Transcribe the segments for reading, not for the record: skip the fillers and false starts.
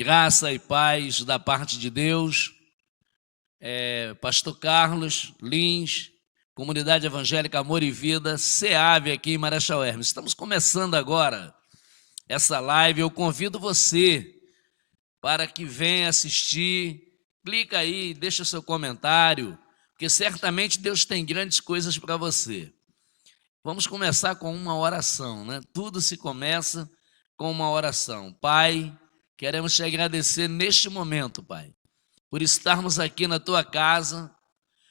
Graça e paz da parte de Deus. Pastor Carlos Lins, Comunidade Evangélica Amor e Vida, SEAV aqui em Marechal Hermes. Estamos começando agora essa live. Eu convido você para que venha assistir. Clica aí, deixa seu comentário, porque certamente Deus tem grandes coisas para você. Vamos começar com uma oração, né? Tudo se começa com uma oração. Pai, queremos te agradecer neste momento, Pai, por estarmos aqui na tua casa,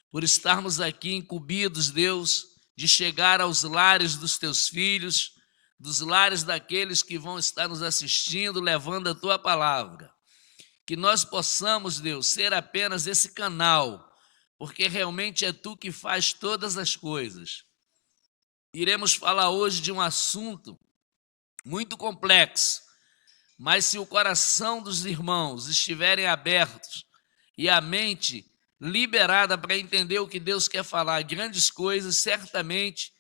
por estarmos aqui incumbidos, Deus, de chegar aos lares dos teus filhos, dos lares daqueles que vão estar nos assistindo, levando a tua palavra. Que nós possamos, Deus, ser apenas esse canal, porque realmente é tu que faz todas as coisas. Iremos falar hoje de um assunto muito complexo, mas se o coração dos irmãos estiverem abertos e a mente liberada para entender o que Deus quer falar, grandes coisas, certamente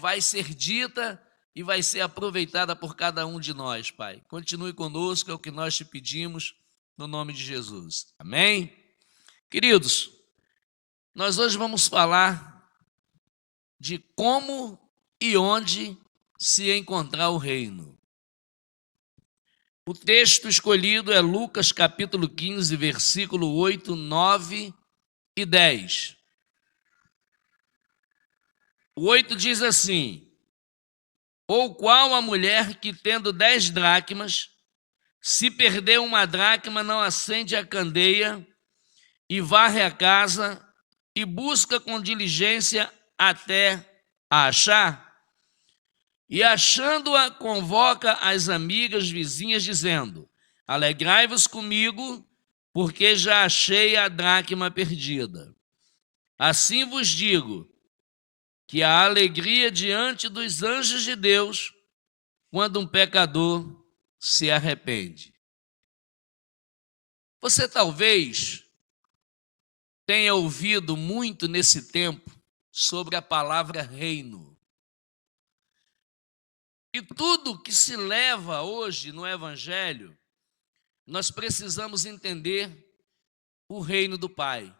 vai ser dita e vai ser aproveitada por cada um de nós, Pai. Continue conosco, é o que nós te pedimos, no nome de Jesus. Amém? Queridos, nós hoje vamos falar de como e onde se encontrar o reino. O texto escolhido é Lucas capítulo 15, versículo 8, 9 e 10. O 8 diz assim: ou qual a mulher que tendo 10 dracmas, se perder uma dracma, não acende a candeia e varre a casa e busca com diligência até a achar? E achando-a, convoca as amigas vizinhas, dizendo: alegrai-vos comigo, porque já achei a dracma perdida. Assim vos digo, que há alegria diante dos anjos de Deus, quando um pecador se arrepende. Você talvez tenha ouvido muito nesse tempo sobre a palavra reino. E tudo que se leva hoje no Evangelho, nós precisamos entender o reino do Pai.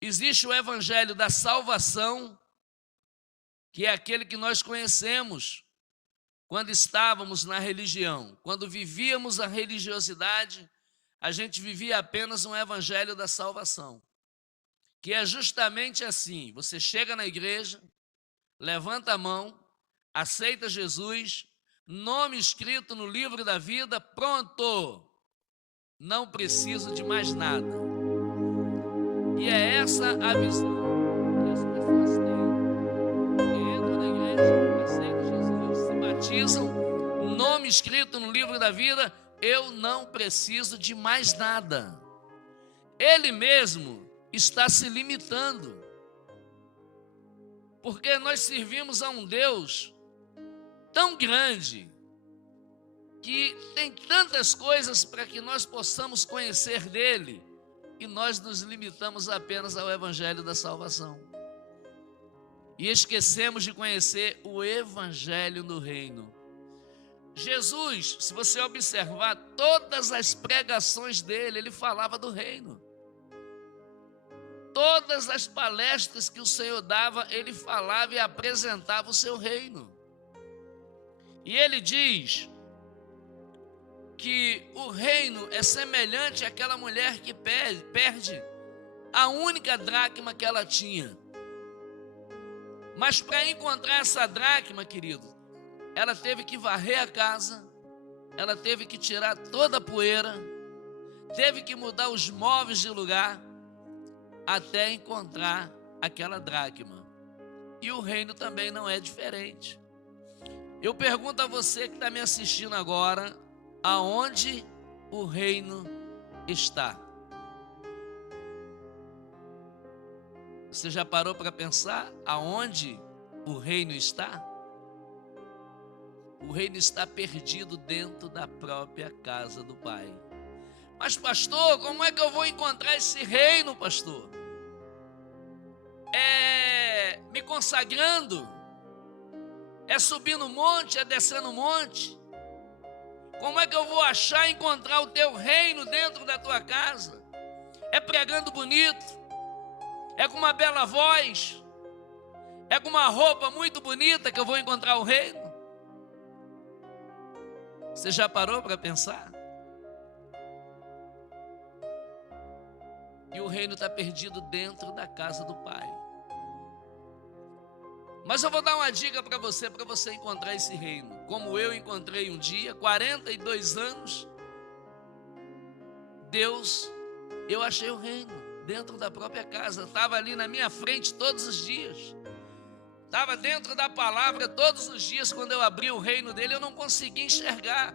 Existe o Evangelho da salvação, que é aquele que nós conhecemos quando estávamos na religião. Quando vivíamos a religiosidade, a gente vivia apenas um Evangelho da salvação, que é justamente assim: você chega na igreja, levanta a mão, aceita Jesus, nome escrito no livro da vida, pronto, não preciso de mais nada. E é essa a visão que as pessoas têm, que entram na igreja, aceitam Jesus, se batizam, nome escrito no livro da vida, eu não preciso de mais nada. Ele mesmo está se limitando, porque nós servimos a um Deus tão grande, que tem tantas coisas para que nós possamos conhecer dele, e nós nos limitamos apenas ao Evangelho da salvação. E esquecemos de conhecer o Evangelho do reino. Jesus, se você observar todas as pregações dele, ele falava do reino. Todas as palestras que o Senhor dava, ele falava e apresentava o seu reino. E ele diz que o reino é semelhante àquela mulher que perde a única dracma que ela tinha. Mas para encontrar essa dracma, querido, ela teve que varrer a casa, ela teve que tirar toda a poeira, teve que mudar os móveis de lugar, até encontrar aquela dracma. E o reino também não é diferente. Eu pergunto a você que está me assistindo agora, aonde o reino está? Você já parou para pensar aonde o reino está? O reino está perdido dentro da própria casa do Pai. Mas pastor, como é que eu vou encontrar esse reino, pastor? É me consagrando? É subir no monte, é descer no monte? Como é que eu vou achar e encontrar o teu reino dentro da tua casa? É pregando bonito, é com uma bela voz, é com uma roupa muito bonita que eu vou encontrar o reino? Você já parou para pensar? E o reino está perdido dentro da casa do Pai. Mas eu vou dar uma dica para você encontrar esse reino. Como eu encontrei um dia, 42 anos, eu achei o reino dentro da própria casa. Estava ali na minha frente todos os dias. Estava dentro da palavra todos os dias. Quando eu abri o reino dele, eu não conseguia enxergar.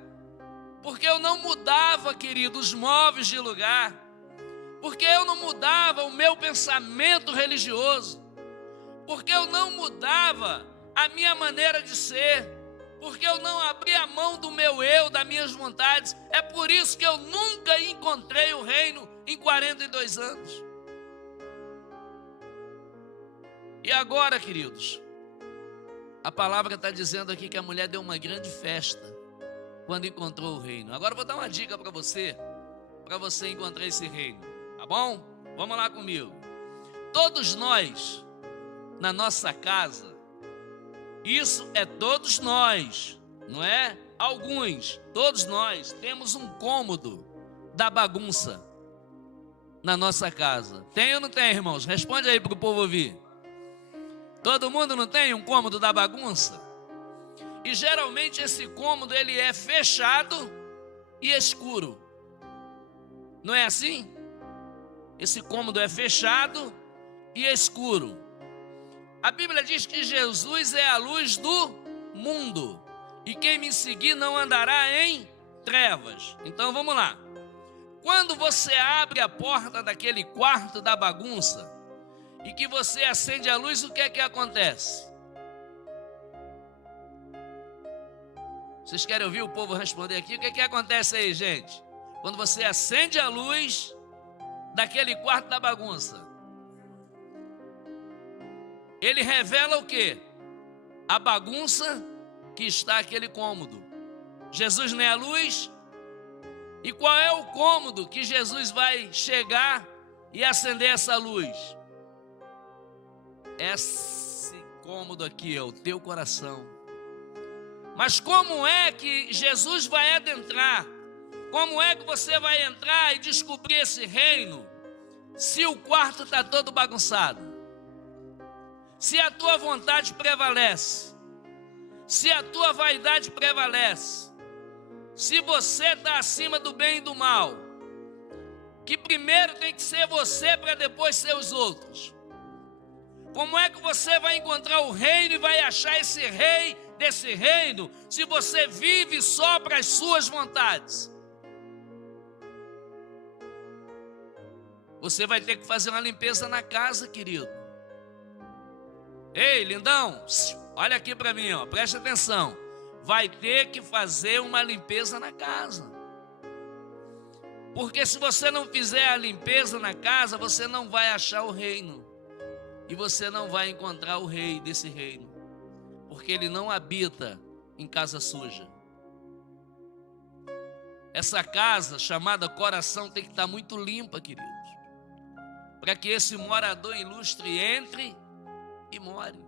Porque eu não mudava, querido, os móveis de lugar. Porque eu não mudava o meu pensamento religioso. Porque eu não mudava a minha maneira de ser. Porque eu não abria a mão do meu eu, das minhas vontades. É por isso que eu nunca encontrei o reino em 42 anos. E agora, queridos, a palavra está dizendo aqui que a mulher deu uma grande festa quando encontrou o reino. Agora eu vou dar uma dica para você encontrar esse reino, tá bom? Vamos lá comigo. Todos nós, na nossa casa, isso é todos nós, não é? Alguns, todos nós temos um cômodo da bagunça na nossa casa. Tem ou não tem, irmãos? Responde aí para o povo ouvir. Todo mundo não tem um cômodo da bagunça? E geralmente esse cômodo ele é fechado e escuro. Não é assim? Esse cômodo é fechado e escuro. A Bíblia diz que Jesus é a luz do mundo. E quem me seguir não andará em trevas. Então vamos lá. Quando você abre a porta daquele quarto da bagunça e que você acende a luz, o que é que acontece? Vocês querem ouvir o povo responder aqui? O que é que acontece aí, gente? Quando você acende a luz daquele quarto da bagunça, ele revela o quê? A bagunça que está aquele cômodo. Jesus não é a luz? E qual é o cômodo que Jesus vai chegar e acender essa luz? Esse cômodo aqui é o teu coração. Mas como é que Jesus vai adentrar? Como é que você vai entrar e descobrir esse reino se o quarto está todo bagunçado? Se a tua vontade prevalece, se a tua vaidade prevalece, se você está acima do bem e do mal, que primeiro tem que ser você para depois ser os outros. Como é que você vai encontrar o reino e vai achar esse rei desse reino se você vive só para as suas vontades? Você vai ter que fazer uma limpeza na casa, querido. Ei, lindão, olha aqui para mim, ó, preste atenção. Vai ter que fazer uma limpeza na casa. Porque se você não fizer a limpeza na casa, você não vai achar o reino. E você não vai encontrar o rei desse reino. Porque ele não habita em casa suja. Essa casa chamada coração tem que estar muito limpa, queridos. Para que esse morador ilustre entre e more.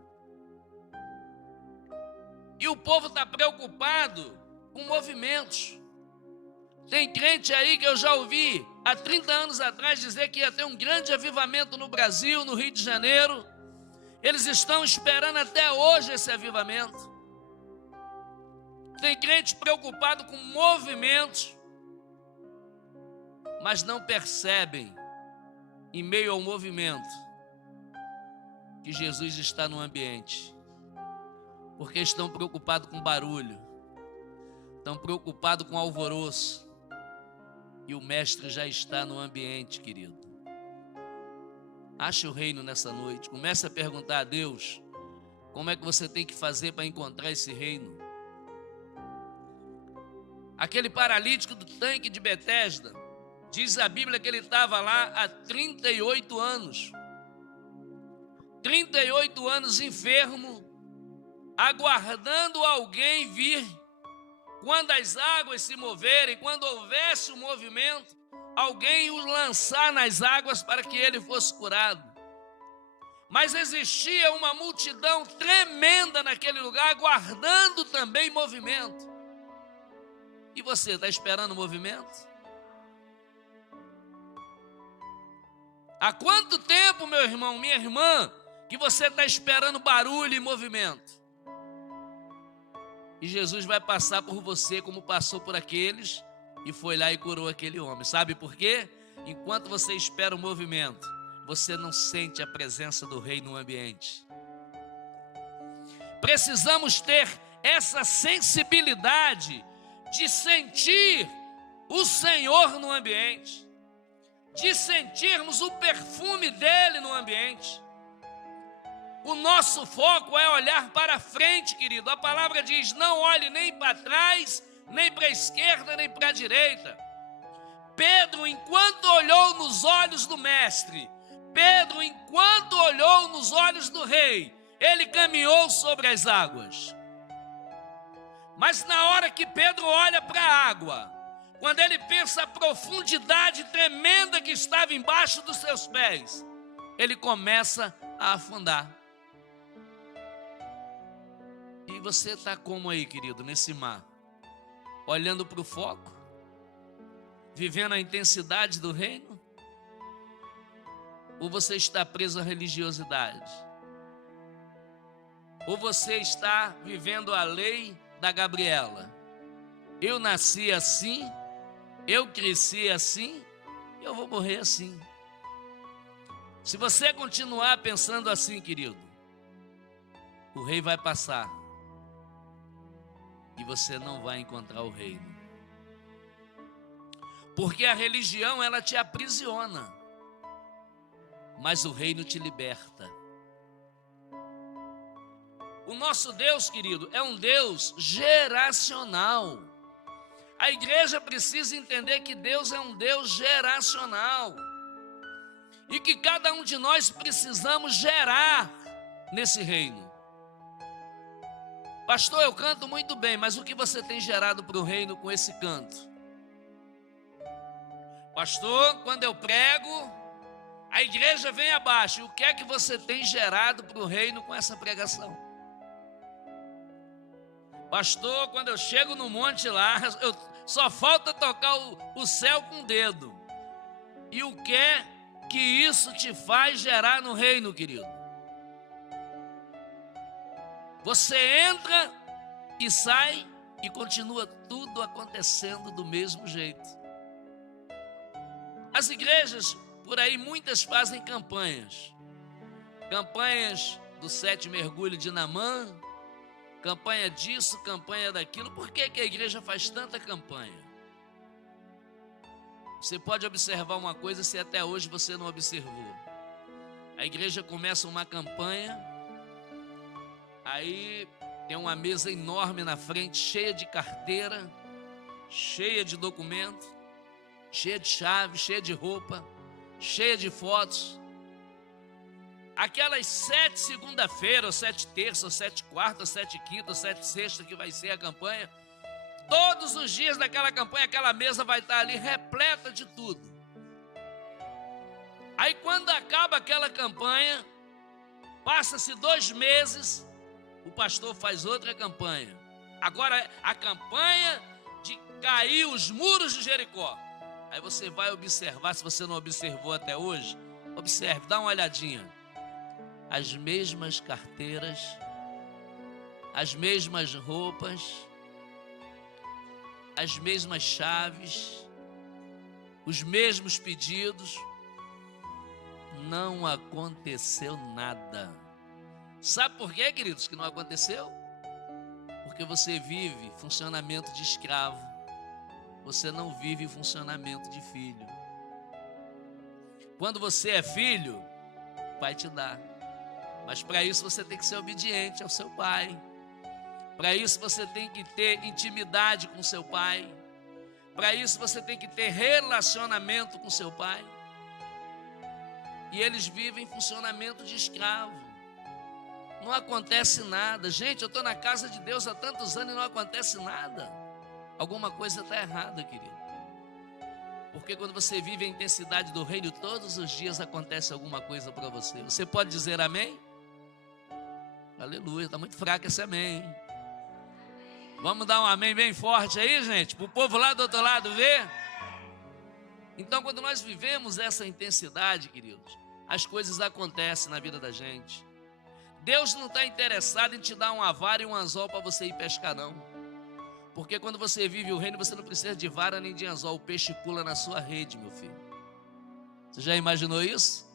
E o povo está preocupado com movimentos. Tem crente aí que eu já ouvi há 30 anos atrás dizer que ia ter um grande avivamento no Brasil, no Rio de Janeiro. Eles estão esperando até hoje esse avivamento. Tem crente preocupado com movimentos, mas não percebem, em meio ao movimento, que Jesus está no ambiente. Porque estão preocupados com barulho, estão preocupados com alvoroço. E o mestre já está no ambiente, querido. Ache o reino nessa noite. Comece a perguntar a Deus como é que você tem que fazer para encontrar esse reino. Aquele paralítico do tanque de Betesda, diz a Bíblia que ele estava lá há 38 anos. 38 anos enfermo, aguardando alguém vir quando as águas se moverem, quando houvesse um movimento, alguém o lançar nas águas para que ele fosse curado. Mas existia uma multidão tremenda naquele lugar, aguardando também movimento. E você está esperando movimento? Há quanto tempo, meu irmão, minha irmã, que você está esperando barulho e movimento? E Jesus vai passar por você como passou por aqueles e foi lá e curou aquele homem. Sabe por quê? Enquanto você espera o movimento, você não sente a presença do Rei no ambiente. Precisamos ter essa sensibilidade de sentir o Senhor no ambiente, de sentirmos o perfume dele no ambiente. O nosso foco é olhar para frente, querido. A palavra diz: não olhe nem para trás, nem para a esquerda, nem para a direita. Pedro, enquanto olhou nos olhos do mestre, Pedro, enquanto olhou nos olhos do rei, ele caminhou sobre as águas. Mas na hora que Pedro olha para a água, quando ele pensa a profundidade tremenda que estava embaixo dos seus pés, ele começa a afundar. E você está como aí, querido, nesse mar? Olhando para o foco? Vivendo a intensidade do reino? Ou você está preso à religiosidade? Ou você está vivendo a lei da Gabriela? Eu nasci assim, eu cresci assim, eu vou morrer assim. Se você continuar pensando assim, querido, o rei vai passar e você não vai encontrar o reino. Porque a religião, ela te aprisiona, mas o reino te liberta. O nosso Deus, querido, é um Deus geracional. A igreja precisa entender que Deus é um Deus geracional e que cada um de nós precisamos gerar nesse reino. Pastor, eu canto muito bem, mas o que você tem gerado para o reino com esse canto? Pastor, quando eu prego, a igreja vem abaixo. E o que é que você tem gerado para o reino com essa pregação? Pastor, quando eu chego no monte lá, só falta tocar o céu com o dedo. E o que é que isso te faz gerar no reino, querido? Você entra e sai e continua tudo acontecendo do mesmo jeito. As igrejas, por aí, muitas fazem campanhas. Campanhas do 7 mergulho de Naamã, campanha disso, campanha daquilo. Por que a igreja faz tanta campanha? Você pode observar uma coisa se até hoje você não observou. A igreja começa uma campanha, aí tem uma mesa enorme na frente, cheia de carteira, cheia de documento, cheia de chave, cheia de roupa, cheia de fotos. Aquelas 7 segunda-feira, ou 7 terça, ou 7 quarta, ou 7 quinta, ou 7 sexta que vai ser a campanha, todos os dias daquela campanha, aquela mesa vai estar ali repleta de tudo. Aí quando acaba aquela campanha, passa-se 2 meses, o pastor faz outra campanha. Agora a campanha de cair os muros de Jericó. Aí você vai observar, se você não observou até hoje, observe, dá uma olhadinha. As mesmas carteiras, as mesmas roupas, as mesmas chaves, os mesmos pedidos. Não aconteceu nada. Sabe por quê, queridos, que não aconteceu? Porque você vive funcionamento de escravo. Você não vive funcionamento de filho. Quando você é filho, vai te dar. Mas para isso você tem que ser obediente ao seu pai. Para isso você tem que ter intimidade com seu pai. Para isso você tem que ter relacionamento com seu pai. E eles vivem funcionamento de escravo. Não acontece nada. Gente, eu estou na casa de Deus há tantos anos e não acontece nada. alguma coisa está errada, querido. Porque quando você vive a intensidade do reino, todos os dias acontece alguma coisa para você. Você pode dizer amém? Aleluia, está muito fraco esse amém, hein? Vamos dar um amém bem forte aí, gente, para o povo lá do outro lado ver. Então, quando nós vivemos essa intensidade, queridos, as coisas acontecem na vida da gente. Deus não está interessado em te dar uma vara e um anzol para você ir pescar, não. Porque quando você vive o reino, você não precisa de vara nem de anzol. O peixe pula na sua rede, meu filho. Você já imaginou isso?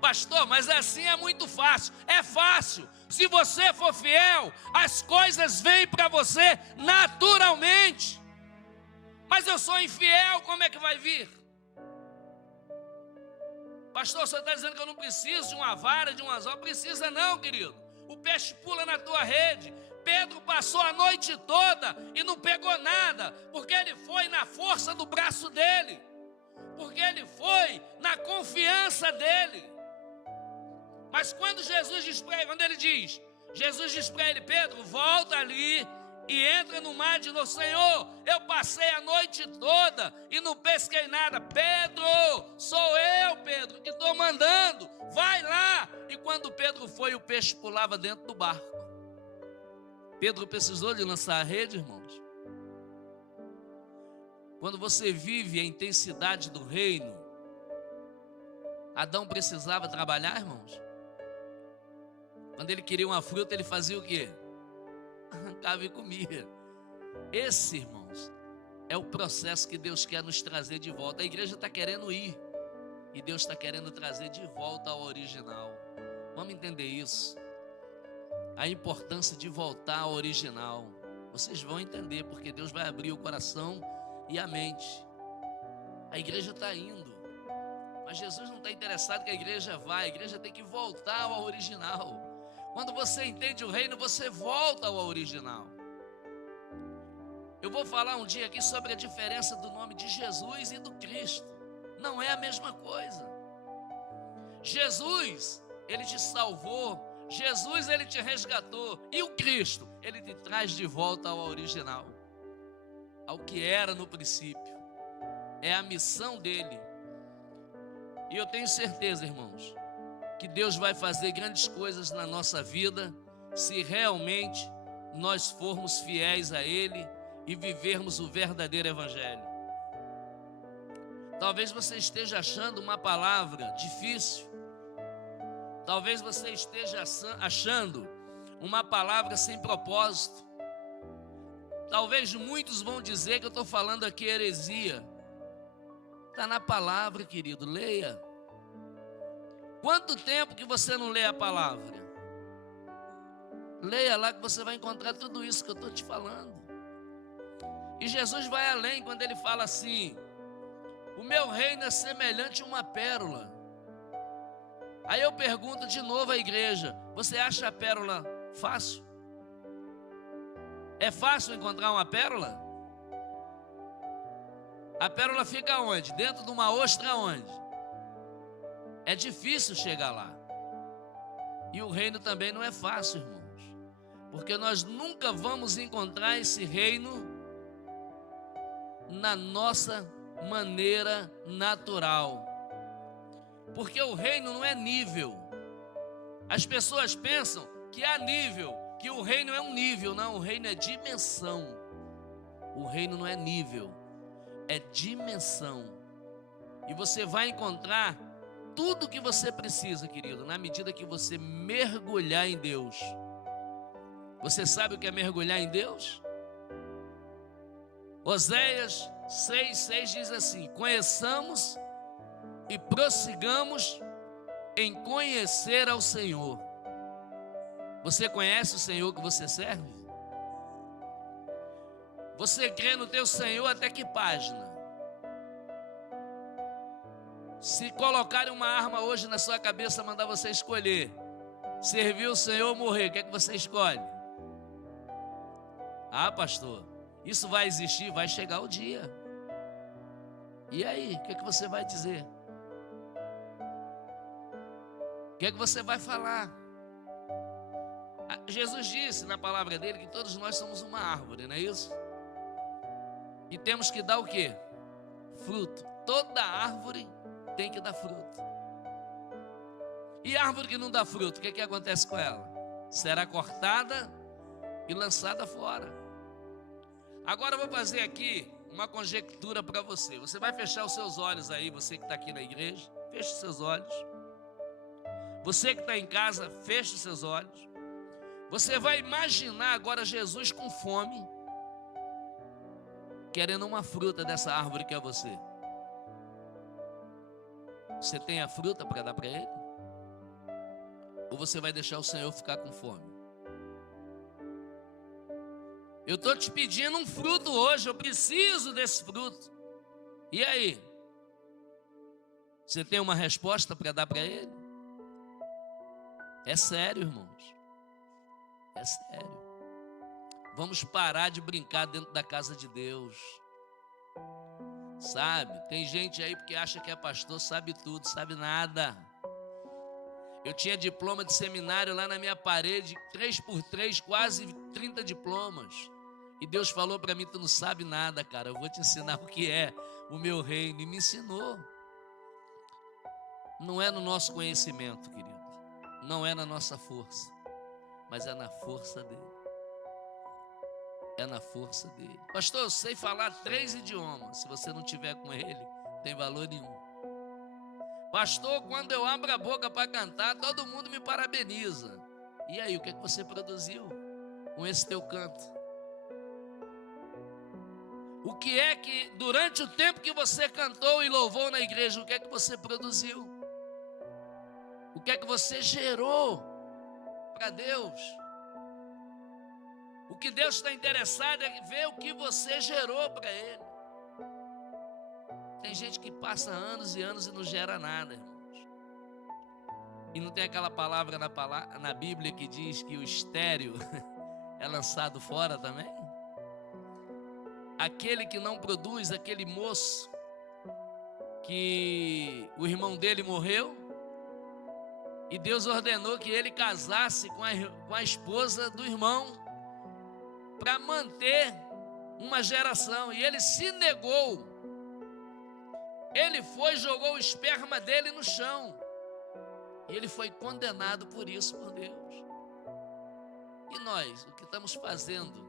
Pastor, mas assim é muito fácil. É fácil. Se você for fiel, as coisas vêm para você naturalmente. Mas eu sou infiel, como é que vai vir? Pastor, o senhor está dizendo que eu não preciso de uma vara, de um anzol? Precisa não, querido. O peixe pula na tua rede. Pedro passou a noite toda e não pegou nada, porque ele foi na força do braço dele, porque ele foi na confiança dele. Mas quando Jesus diz para ele, Pedro, volta ali e entra no mar de novo. Senhor, eu passei a noite toda e não pesquei nada. Pedro, sou eu, Pedro, que estou mandando, vai lá. E quando Pedro foi, o peixe pulava dentro do barco. Pedro precisou de lançar a rede, irmãos. Quando você vive a intensidade do reino, Adão precisava trabalhar, irmãos. Quando ele queria uma fruta, ele fazia o quê? Arrancava e comia. Esse, irmãos, é o processo que Deus quer nos trazer de volta. A igreja está querendo ir e Deus está querendo trazer de volta ao original. Vamos entender isso. A importância de voltar ao original. Vocês vão entender, porque Deus vai abrir o coração e a mente. A igreja está indo, mas Jesus não está interessado que a igreja vá. A igreja tem que voltar ao original. Quando você entende o reino, você volta ao original. Eu vou falar um dia aqui sobre a diferença do nome de Jesus e do Cristo. Não é a mesma coisa. Jesus, ele te salvou. Jesus, ele te resgatou. E o Cristo, ele te traz de volta ao original, ao que era no princípio. É a missão dele. E eu tenho certeza, irmãos, que Deus vai fazer grandes coisas na nossa vida, se realmente nós formos fiéis a ele e vivermos o verdadeiro evangelho. Talvez você esteja achando uma palavra difícil. Talvez você esteja achando uma palavra sem propósito. Talvez muitos vão dizer que eu estou falando aqui heresia. Está na palavra, querido, leia. Quanto tempo que você não lê a palavra? Leia lá que você vai encontrar tudo isso que eu estou te falando. E Jesus vai além quando ele fala assim: o meu reino é semelhante a uma pérola. Aí eu pergunto de novo à igreja: você acha a pérola fácil? É fácil encontrar uma pérola? A pérola fica onde? Dentro de uma ostra onde? É difícil chegar lá. E o reino também não é fácil, irmãos, porque nós nunca vamos encontrar esse reino na nossa maneira natural. Porque o reino não é nível. As pessoas pensam que há nível, que o reino é um nível. Não, o reino é dimensão. O reino não é nível, é dimensão. E você vai encontrar tudo que você precisa, querido, na medida que você mergulhar em Deus. Você sabe o que é mergulhar em Deus? Oséias 6:6 diz assim: conheçamos e prossigamos em conhecer ao Senhor. Você conhece o Senhor que você serve? Você crê no teu Senhor até que página? Se colocarem uma arma hoje na sua cabeça, mandar você escolher servir o Senhor ou morrer, o que é que você escolhe? Ah, pastor, isso vai existir? Vai chegar o dia. E aí, o que é que você vai dizer? O que é que você vai falar? Jesus disse na palavra dele que todos nós somos uma árvore, não é isso? E temos que dar o quê? Fruto. Toda árvore tem que dar fruto. E a árvore que não dá fruto, o que acontece com ela? Será cortada e lançada fora. Agora eu vou fazer aqui uma conjectura para você. Você vai fechar os seus olhos aí, você que está aqui na igreja, feche os seus olhos. Você que está em casa, feche os seus olhos. Você vai imaginar agora Jesus com fome, querendo uma fruta dessa árvore que é você. Você tem a fruta para dar para ele? Ou você vai deixar o Senhor ficar com fome? Eu estou te pedindo um fruto hoje, eu preciso desse fruto. E aí? Você tem uma resposta para dar para ele? É sério, irmãos. É sério. Vamos parar de brincar dentro da casa de Deus. Sabe? Tem gente aí porque acha que é pastor, sabe tudo, sabe nada. Eu tinha diploma de seminário lá na minha parede, 3x3, quase 30 diplomas. E Deus falou para mim, tu não sabe nada, cara, eu vou te ensinar o que é o meu reino. E me ensinou. Não é no nosso conhecimento, querido. Não é na nossa força. Mas é na força dele. É na força dele. Pastor, eu sei falar 3 idiomas. Se você não tiver com ele, não tem valor nenhum. Pastor, quando eu abro a boca para cantar, todo mundo me parabeniza. E aí, o que é que você produziu com esse teu canto? O que é que, durante o tempo que você cantou e louvou na igreja, o que é que você produziu? O que é que você gerou para Deus? O que Deus está interessado é ver o que você gerou para Ele. Tem gente que passa anos e anos e não gera nada, irmãos. E não tem aquela palavra na Bíblia que diz que o estéril é lançado fora também? Aquele que não produz, aquele moço que o irmão dele morreu e Deus ordenou que ele casasse com a esposa do irmão para manter uma geração, e ele se negou. Ele foi, jogou o esperma dele no chão, e ele foi condenado por isso por Deus. E nós, o que estamos fazendo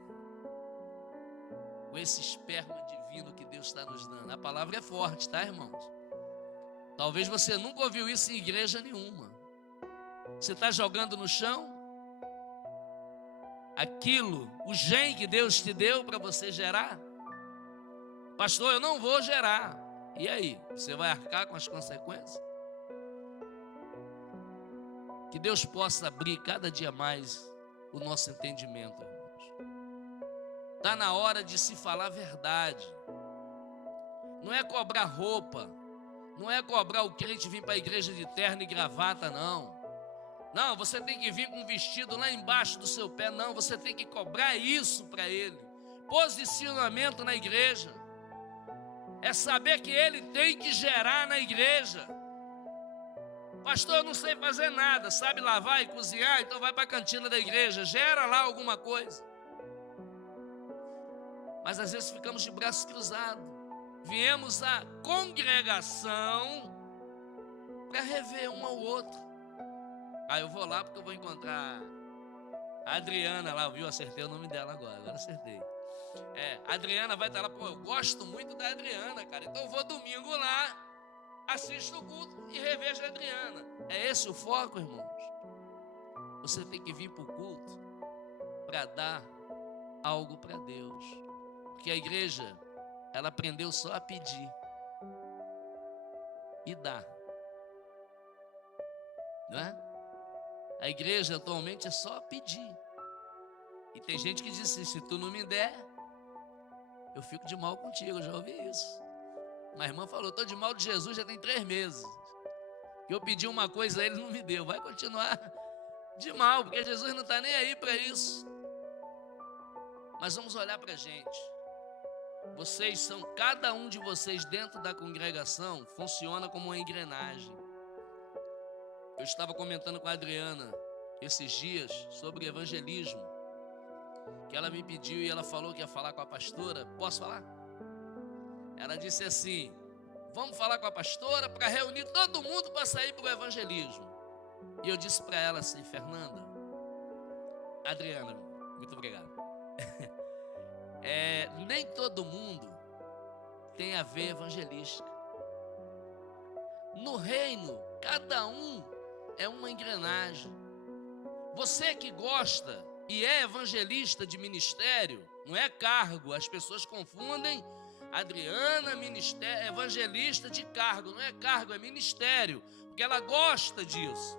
com esse esperma divino que Deus está nos dando? A palavra é forte, tá, irmãos? Talvez você nunca ouviu isso em igreja nenhuma. Você está jogando no chão aquilo, o gene que Deus te deu para você gerar? Pastor, eu não vou gerar. E aí, você vai arcar com as consequências? Que Deus possa abrir cada dia mais o nosso entendimento, irmãos. Está na hora de se falar a verdade. Não é cobrar roupa, não é cobrar o crente vir para a igreja de terno e gravata, não. Não, você tem que vir com um vestido lá embaixo do seu pé. Não, você tem que cobrar isso para ele. Posicionamento na igreja é saber que ele tem que gerar na igreja. Pastor, eu não sei fazer nada. Sabe lavar e cozinhar? Então vai para a cantina da igreja, gera lá alguma coisa. Mas às vezes ficamos de braços cruzados. Viemos à congregação para rever um ao outro. Eu vou lá porque eu vou encontrar a Adriana lá, viu? Acertei o nome dela agora acertei. A Adriana vai estar lá, pô, eu gosto muito da Adriana, cara. Então eu vou domingo lá, assisto o culto e revejo a Adriana. É esse o foco, irmãos? Você tem que vir para o culto para dar algo para Deus. Porque a igreja, ela aprendeu só a pedir e dar. Não é? A igreja atualmente é só pedir. E tem gente que diz assim, se tu não me der, eu fico de mal contigo. Eu já ouvi isso. Uma irmã falou, estou de mal de Jesus já tem 3 meses. Que eu pedi uma coisa a ele não me deu. Vai continuar de mal, porque Jesus não está nem aí para isso. Mas vamos olhar para a gente. Vocês são, cada um de vocês dentro da congregação funciona como uma engrenagem. Eu estava comentando com a Adriana esses dias sobre evangelismo, que ela me pediu e ela falou que ia falar com a pastora. Posso falar? Ela disse assim: vamos falar com a pastora para reunir todo mundo para sair para o evangelismo. E eu disse para ela assim: Fernanda, Adriana, muito obrigado. Nem todo mundo tem a veia evangelística. No reino, cada um é uma engrenagem. Você que gosta e é evangelista de ministério, não é cargo, as pessoas confundem Adriana, ministério, evangelista de cargo, não é cargo, é ministério, porque ela gosta disso.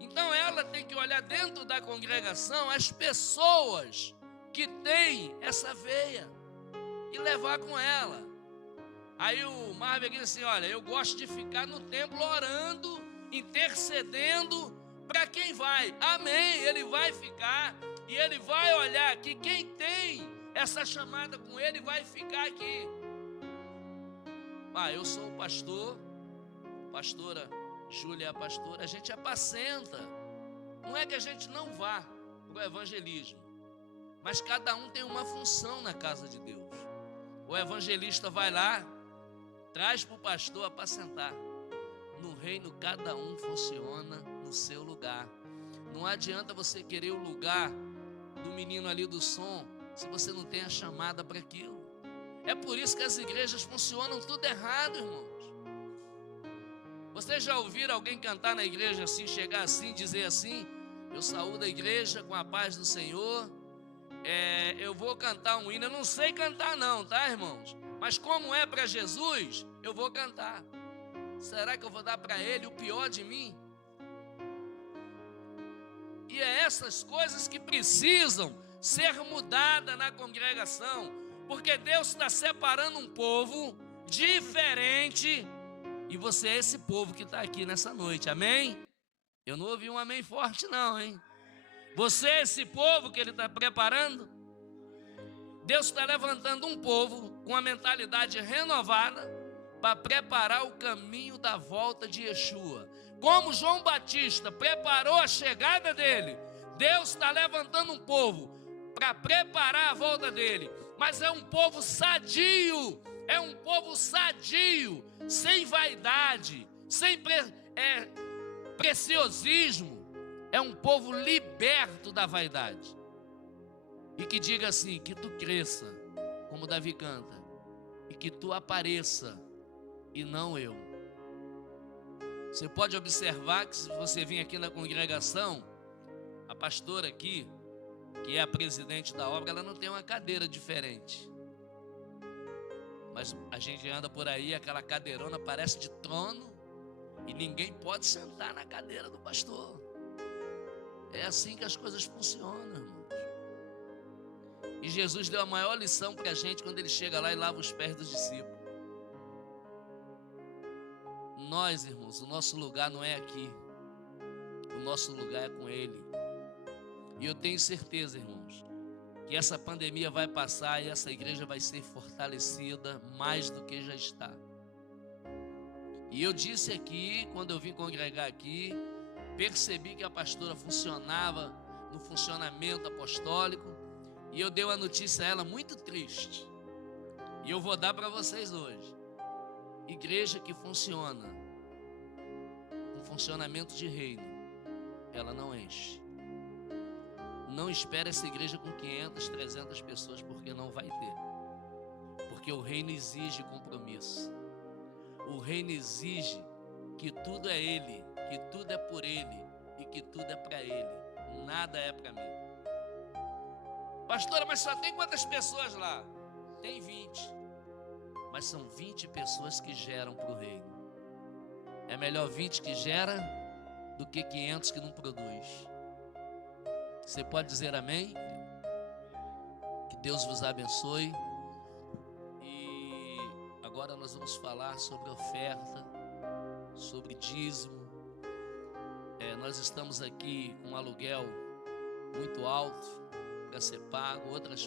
Então ela tem que olhar dentro da congregação as pessoas que têm essa veia e levar com ela. Aí o Marvel disse assim: olha, eu gosto de ficar no templo orando, intercedendo para quem vai. Amém, ele vai ficar e ele vai olhar aqui. Quem tem essa chamada com ele vai ficar aqui. Eu sou o pastor, pastora Júlia é a pastora, a gente apacenta. Não é que a gente não vá para o evangelismo, mas cada um tem uma função na casa de Deus. O evangelista vai lá, traz para o pastor apacentar. No reino, cada um funciona no seu lugar. Não adianta você querer o lugar do menino ali do som, se você não tem a chamada para aquilo. É por isso que as igrejas funcionam tudo errado, irmãos. Vocês já ouviram alguém cantar na igreja assim, chegar assim, dizer assim: eu saúdo a igreja com a paz do Senhor, eu vou cantar um hino. Eu não sei cantar não, tá, irmãos? Mas como é para Jesus, eu vou cantar. Será que eu vou dar para ele o pior de mim? E é essas coisas que precisam ser mudadas na congregação, porque Deus está separando um povo diferente, e você é esse povo que está aqui nessa noite, amém? Eu não ouvi um amém forte não, hein? Você é esse povo que Ele está preparando? Deus está levantando um povo com a mentalidade renovada para preparar o caminho da volta de Yeshua. Como João Batista preparou a chegada dele, Deus está levantando um povo para preparar a volta dele. Mas é um povo sadio, sem vaidade, sem preciosismo. É um povo liberto da vaidade. E que diga assim: que tu cresça, como Davi canta, e que tu apareça, e não eu. Você pode observar que se você vir aqui na congregação, a pastora aqui, que é a presidente da obra, ela não tem uma cadeira diferente. Mas a gente anda por aí, aquela cadeirona parece de trono, e ninguém pode sentar na cadeira do pastor. É assim que as coisas funcionam, irmãos. E Jesus deu a maior lição para a gente quando ele chega lá e lava os pés dos discípulos. Nós, irmãos, o nosso lugar não é aqui. O nosso lugar é com Ele. E eu tenho certeza, irmãos, que essa pandemia vai passar e essa igreja vai ser fortalecida mais do que já está. E eu disse aqui, quando eu vim congregar aqui, percebi que a pastora funcionava no funcionamento apostólico, e eu dei uma notícia a ela muito triste, e eu vou dar para vocês hoje. Igreja que funciona com funcionamento de reino, ela não enche. Não espere essa igreja com 500, 300 pessoas, porque não vai ter. Porque o reino exige compromisso. O reino exige que tudo é Ele, que tudo é por Ele e que tudo é para Ele. Nada é para mim. Pastora, mas só tem quantas pessoas lá? Tem 20. Mas são 20 pessoas que geram para o reino. É melhor 20 que gera do que 500 que não produz. Você pode dizer amém? Que Deus vos abençoe. E agora nós vamos falar sobre oferta, sobre dízimo. Nós estamos aqui com um aluguel muito alto para ser pago, outras